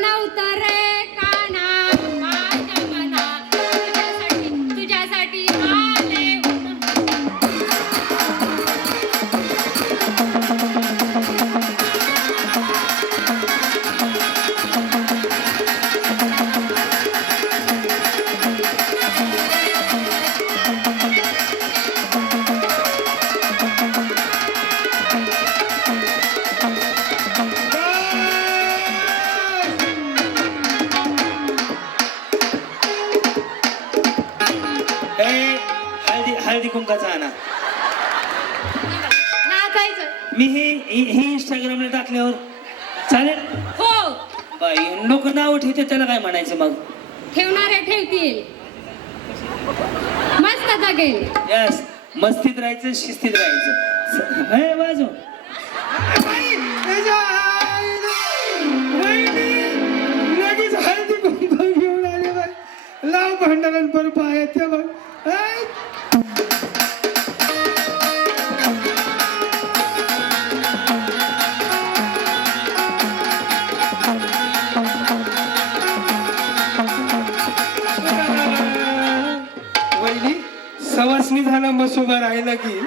नव्हतं रे काना माझ्या मना तुझ्यासाठी आले हळदी कुंकाचा आणा. नाचायचं मी हे इंस्टाग्रामला टाकल्यावर चालेल. हो बाई लोक नाव ठेवते त्याला काय म्हणायचं मग. ठेवणारे ठेवतील मस्त जगेल. यस मस्तीत राहायचं शिस्तीत राहायचं. हे बाजू लगेच हळदी कुंकू घेऊन आले बाई. लाव भांडणांपर पाय ते बघ. वहिनी सवासणी झाला मस्त उभा राहिला की